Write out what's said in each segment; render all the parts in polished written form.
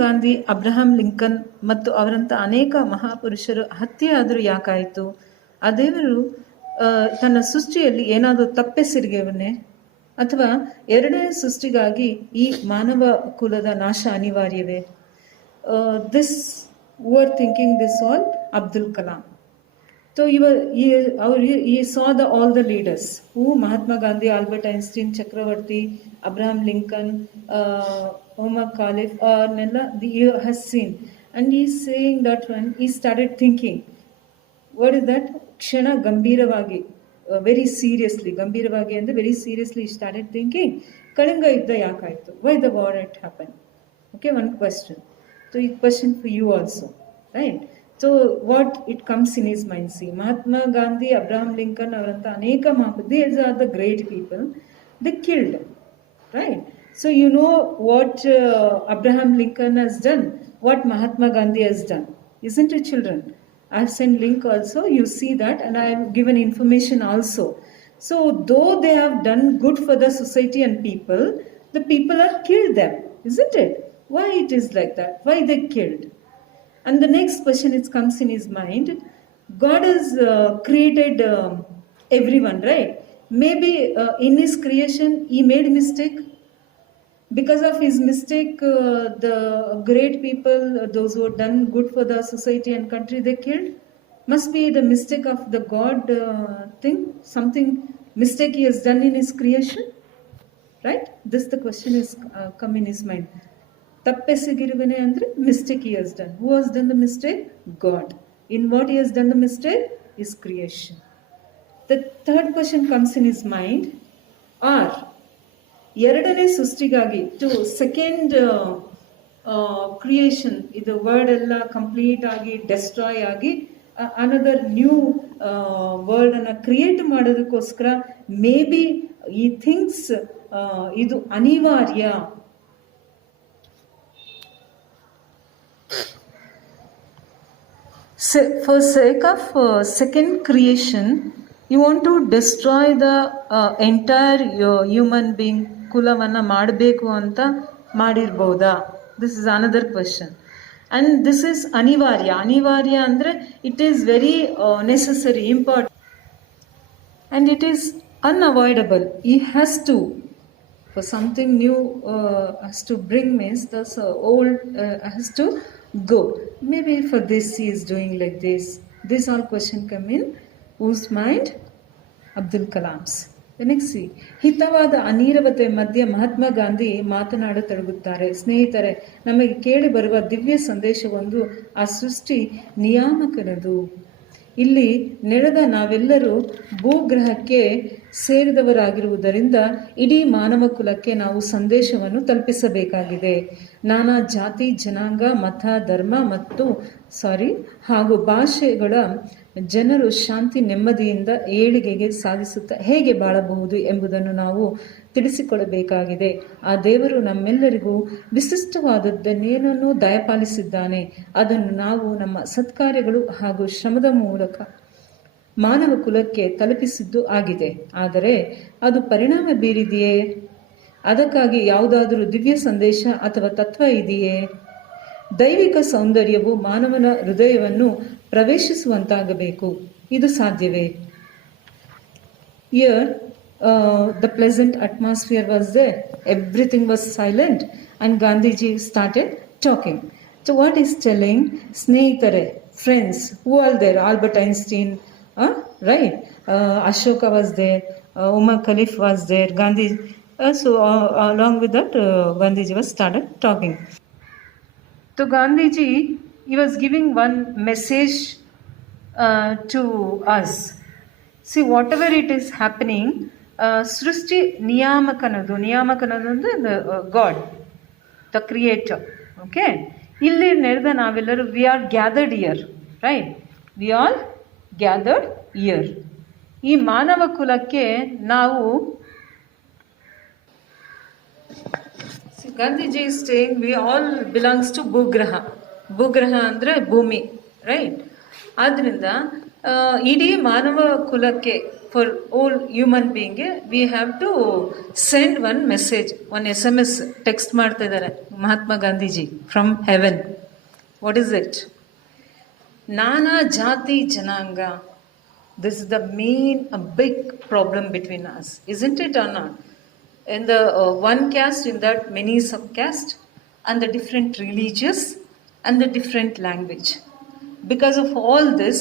Gandhi, Abraham Lincoln ಮತ್ತು ಅವರಂಥ ಅನೇಕ ಮಹಾಪುರುಷರು ಹತ್ಯೆ ಆದರೂ ಯಾಕಾಯಿತು? ಆ ದೇವರು ತನ್ನ ಸೃಷ್ಟಿಯಲ್ಲಿ ಏನಾದರೂ ತಪ್ಪೆಸರಿಗೆವನ್ನೇ, ಅಥವಾ ಎರಡನೇ ಸೃಷ್ಟಿಗಾಗಿ ಈ ಮಾನವ ಕುಲದ ನಾಶ ಅನಿವಾರ್ಯವೇ? This were thinking this all Abdul Kalam. So he saw all the leaders who Mahatma Gandhi, Albert Einstein, Chakravarti, Abraham Lincoln, Omar Khalif, he has seen, and he is saying that when he started thinking, what is that? Kshana Gambiravagi, very seriously, Gambiravagi, and very seriously he started thinking, Kalinga Yuddha yakaitu? Why the war had happened? Okay, one question. So a question for you also, right? So what it comes in his mind, see, Mahatma Gandhi, Abraham Lincoln, avaranta aneka these are the great people. They killed, right? So you know what Abraham Lincoln has done, what Mahatma Gandhi has done, isn't it, children? I have sent link also, you see that, and I have given information also. So though they have done good for the society and people, the people have killed them, isn't it? Why it is like that? Why they killed? And the next question comes in his mind, God has created everyone, right? Maybe in his creation he made mistake. Because of his mistake, the great people, those who have done good for the society and country, they killed. Must be the mistake of the God thing, something mistake he has done in his creation, right? This the question is come in his mind. Tappesegiruvene andre mistake he has done. Who has done the mistake? God. In what he has done the mistake? His creation. The third question comes in his mind, or ಎರಡನೇ ಸೃಷ್ಟಿಗಾಗಿ to second creation, ಇದು world ಎಲ್ಲ complete ಆಗಿ destroy ಆಗಿ another new world ಅನ್ನ create ಮಾಡೋದಕ್ಕೋಸ್ಕರ may be ಈ things ಇದು ಅನಿವಾರ್ಯ. For sake of second creation, you want to destroy the entire human being, ಕುಲವನ್ನು ಮಾಡಬೇಕು ಅಂತ ಮಾಡಿರ್ಬೋದಾ? This is another question. And this is ಅನಿವಾರ್ಯ. ಅನಿವಾರ್ಯ ಅಂದರೆ it is very necessary, important, and it is unavoidable. He has to, for something new has to bring means the old has to go. Maybe for this he is doing like this. This all question come in whose mind? Abdul Kalam's. The next see, ಹಿತವಾದ ಅನೀರವತೆ ಮಧ್ಯೆ ಮಹಾತ್ಮ ಗಾಂಧಿ ಮಾತನಾಡತೊಡಗುತ್ತಾರೆ. ಸ್ನೇಹಿತರೆ, ನಮಗೆ ಕೇಳಿ ಬರುವ ದಿವ್ಯ ಸಂದೇಶವೊಂದು ಆ ಸೃಷ್ಟಿ ನಿಯಾಮಕನದು. ಇಲ್ಲಿ ನಡೆದ ನಾವೆಲ್ಲರೂ ಭೂಗ್ರಹಕ್ಕೆ ಸೇರಿದವರಾಗಿರುವುದರಿಂದ ಇಡೀ ಮಾನವ ಕುಲಕ್ಕೆ ನಾವು ಸಂದೇಶವನ್ನು ತಲುಪಿಸಬೇಕಾಗಿದೆ. ನಾನಾ ಜಾತಿ, ಜನಾಂಗ, ಮತ, ಧರ್ಮ ಮತ್ತು ಹಾಗೂ ಭಾಷೆಗಳ ಜನರು ಶಾಂತಿ, ನೆಮ್ಮದಿಯಿಂದ ಏಳಿಗೆಗೆ ಸಾಗಿಸುತ್ತಾ ಹೇಗೆ ಬಾಳಬಹುದು ಎಂಬುದನ್ನು ನಾವು ತಿಳಿಸಿಕೊಳ್ಳಬೇಕಾಗಿದೆ. ಆ ದೇವರು ನಮ್ಮೆಲ್ಲರಿಗೂ ವಿಶಿಷ್ಟವಾದದ್ದನ್ನೇನನ್ನೂ ದಯಪಾಲಿಸಿದ್ದಾನೆ. ಅದನ್ನು ನಾವು ನಮ್ಮ ಸತ್ಕಾರ್ಯಗಳು ಹಾಗೂ ಶ್ರಮದ ಮೂಲಕ ಮಾನವ ಕುಲಕ್ಕೆ ತಲುಪಿಸಿದ್ದು ಆಗಿದೆ. ಆದರೆ ಅದು ಪರಿಣಾಮ ಬೀರಿದೆಯೇ? ಅದಕ್ಕಾಗಿ ಯಾವುದಾದರೂ ದಿವ್ಯ ಸಂದೇಶ ಅಥವಾ ತತ್ವ ಇದೆಯೇ? ದೈವಿಕ ಸೌಂದರ್ಯವು ಮಾನವನ ಹೃದಯವನ್ನು ಪ್ರವೇಶಿಸುವಂತಾಗಬೇಕು. ಇದು ಸಾಧ್ಯವೇ? Here the pleasant atmosphere was there, everything was silent, and Gandhiji started talking. So what is telling? Snehitare, friends, who are there? Albert Einstein, right? Ashoka was there, Umar Khalif was there, Gandhi. So along with that, Gandhiji was started talking. So Gandhiji, he was giving one message to us. See, whatever it is happening, ಸೃಷ್ಟಿ ನಿಯಾಮಕನದು ಅಂದರೆ god, the creator. Okay, ಇಲ್ಲಿ ನಡೆದ ನಾವೆಲ್ಲರೂ we are gathered year, right? We are gathered year. ಈ ಮಾನವ ಕುಲಕ್ಕೆ ನಾವು, Gandhiji is saying we all belongs to ಭೂಗ್ರಹ. ಭೂಗ್ರಹ ಅಂದರೆ ಭೂಮಿ, ರೈಟ್? ಆದ್ದರಿಂದ ಇಡೀ ಮಾನವ ಕುಲಕ್ಕೆ, ಫಾರ್ ಆಲ್ ಹ್ಯೂಮನ್ ಬೀಯಿಂಗ್ಗೆ we have to send one message, one SMS text ಮಾಡ್ತಾ ಇದ್ದಾರೆ Mahatma Gandhiji from heaven. What is it? ನಾನಾ ಜಾತಿ ಜನಾಂಗ. This is the main, a big problem between us, isn't it or not? In the one caste, in that many subcaste, and the different religious, and the different language. Because of all this,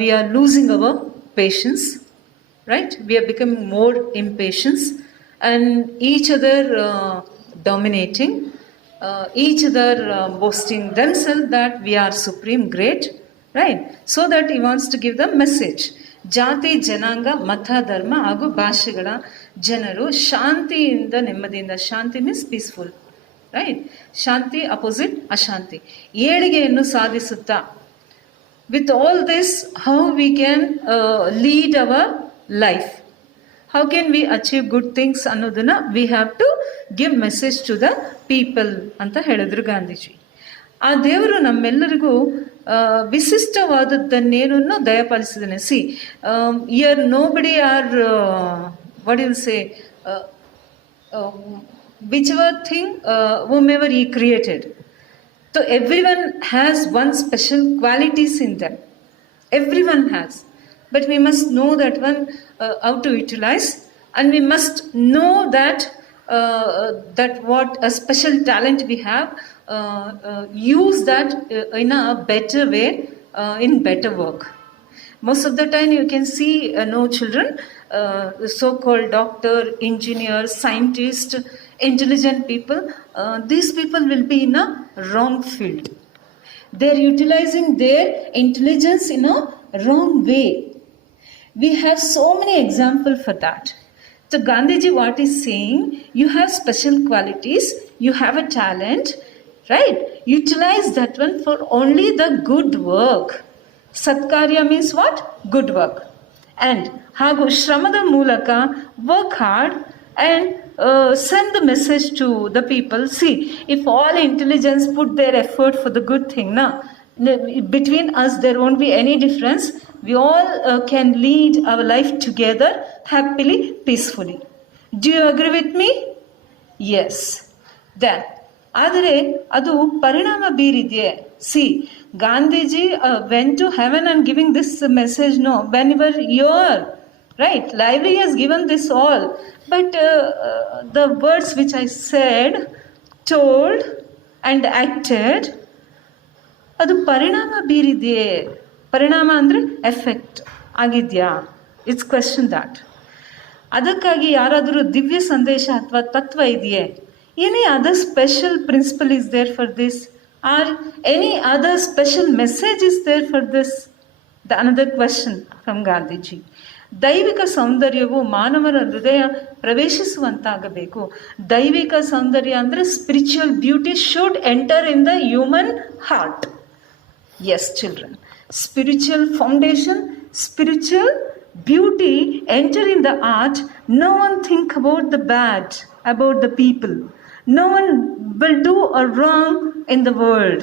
we are losing our patience, right? We are becoming more impatient, and each other dominating, each other boasting themselves that we are supreme great, right? So that he wants to give the message. ಜಾತಿ ಜನಾಂಗ ಮತ ಧರ್ಮ ಹಾಗೂ ಭಾಷೆಗಳ ಜನರು ಶಾಂತಿಯಿಂದ ನೆಮ್ಮದಿಯಿಂದ, ಶಾಂತಿ means peaceful, right? ಶಾಂತಿ opposite ಅಶಾಂತಿ. ಏಳಿಗೆಯನ್ನು ಸಾಧಿಸುತ್ತಾ, with all this, how we can lead our life, how can we achieve good things ಅನ್ನೋದನ್ನ we have to give message to the people ಅಂತ ಹೇಳಿದ್ರು ಗಾಂಧೀಜಿ. ಆ ದೇವರು ನಮ್ಮೆಲ್ಲರಿಗೂ ವಿಶಿಷ್ಟವಾದದ್ದನ್ನೇನನ್ನು ದಯಪಾಲಿಸಿದ್ದಾನೆ. See, here nobody are what you say, whichever thing whomever he created. So everyone has one special qualities in them. Everyone has. But we must know that one, how to utilize, and we must know that that what a special talent we have, use that in a better way, in better work. Most of the time you can see no children, so-called doctor, engineer, scientist, intelligent people, these people will be in a wrong field. They're utilizing their intelligence in a wrong way. We have so many examples for that. So Gandhiji, what is saying, you have special qualities, you have a talent, right? Utilize that one for only the good work. Satkarya means what? Good work. And ಹಾಗೂ ಶ್ರಮದ ಮೂಲಕ work hard and send the message to the people. See, if all intelligence put their effort for the good thing, between us there won't be any difference. We all can lead our life together happily, peacefully. Do you agree with me? Yes. Then, ಆದರೆ ಅದು ಪರಿಣಾಮ ಬೀರಿದೆಯೇ? See, Gandhiji went to heaven and giving this message, no, whenever you're right, library has given this all, but the words which I said, told and acted, ಅದು ಪರಿಣಾಮ ಬೀರಿದೆಯೇ? ಪರಿಣಾಮ ಅಂದರೆ effect ಆಗಿದೆಯಾ? It's question ದಾಟ್. ಅದಕ್ಕಾಗಿ ಯಾರಾದರೂ ದಿವ್ಯ ಸಂದೇಶ ಅಥವಾ ತತ್ವ ಇದೆಯೇ? Any other special principle is there for this? Or any other special message is there for this? The another question from Gandhiji. ದೈವಿಕ ಸೌಂದರ್ಯವು ಮಾನವರ ಹೃದಯ ಪ್ರವೇಶಿಸುವಂತಾಗಬೇಕು. ದೈವಿಕ ಸೌಂದರ್ಯ ಅಂದರೆ spiritual beauty should enter in the human heart. Yes, children. Spiritual foundation, spiritual beauty enter in the heart. No one think about the bad, about the people. No one will do a wrong in the world.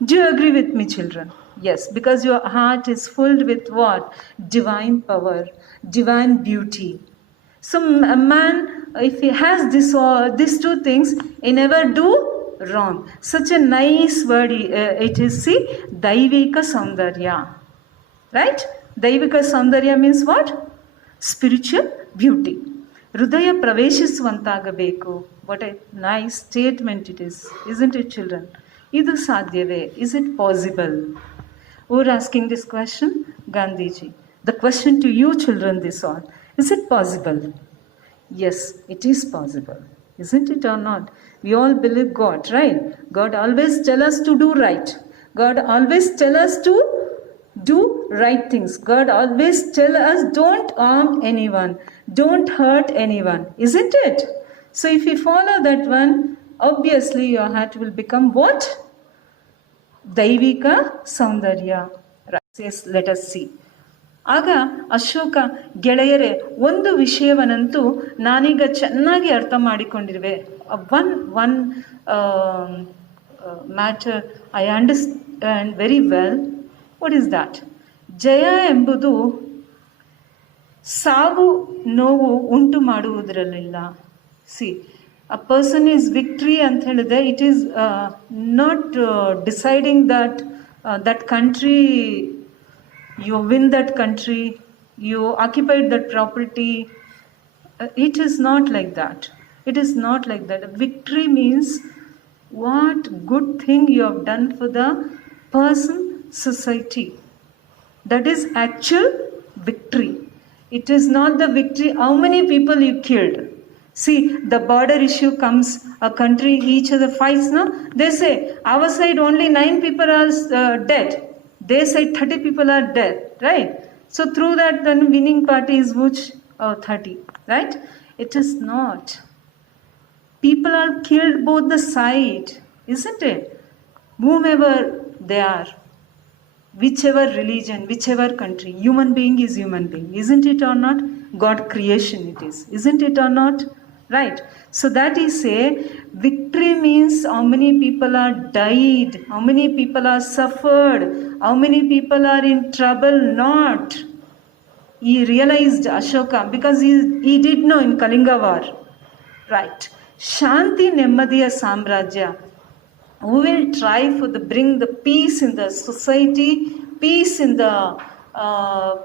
Do you agree with me, children? Yes, because your heart is filled with what? Divine power, divine beauty. So a man, if he has these two things, he never do wrong. Such a nice word it is. See, Daivika Saundarya. Right? Daivika Saundarya means what? Spiritual beauty. ಹೃದಯ ಪ್ರವೇಶಿಸುವಂತಾಗಬೇಕು. What a nice statement it is, isn't it, children? ಇದು ಸಾಧ್ಯವೇ? Is it possible? Who are asking this question? Gandhiji. The question to you, children, this all. Is it possible? Yes, it is possible. Isn't it or not? We all believe God, right? God always tell us to do right. God always tell us to do right things. God always tell us don't harm anyone, don't hurt anyone, isn't it? So if you follow that one, obviously your heart will become what? Daivika Saundarya. Yes, let us see. ಆಗ ಅಶೋಕ, ಗೆಳೆಯರೇ, ಒಂದು ವಿಷಯವನ್ನಂತೂ ನಾನೀಗ ಚೆನ್ನಾಗಿ ಅರ್ಥ ಮಾಡಿಕೊಂಡಿರುವೆ. One matter I understand very well. What is that? ಜಯ ಎಂಬುದು ಸಾವು ನೋವು ಉಂಟು ಮಾಡುವುದರಲ್ಲಿಲ್ಲ. See, a person is victory ಅಂತ ಹೇಳಿದ್ರೆ it is not deciding that country you win that country, you occupied that property. It is not like that. It is not like that. Victory means what good thing you have done for the person, society. That is actual victory. It is not the victory how many people you killed. See, the border issue comes, a country, each other fights, no? They say, our side only 9 people are dead. They say 30 people are dead, right? So through that, then winning party is which? 30, right? It is not. People are killed both the side, isn't it? Whomever they are, whichever religion, whichever country, human being is human being, isn't it or not? God creation it is, isn't it or not? Right? So that is say, victory means how many people are died, how many people are suffered, how many people are in trouble, not. He realized Ashoka because he did know in Kalinga war. Right. Shanti Nemmadiya Samrajya. Who will try for bring the peace in the society, peace in the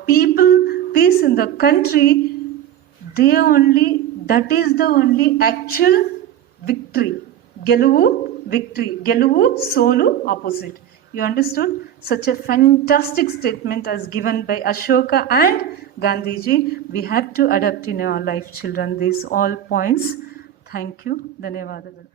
people, peace in the country. They only, that is the only actual victory. Geluvu victory. Geluvu solu opposite. You understood? Such a fantastic statement as given by Ashoka and Gandhiji. We have to adapt in our life, children, these all points. Thank you. ಧನ್ಯವಾದಗಳು.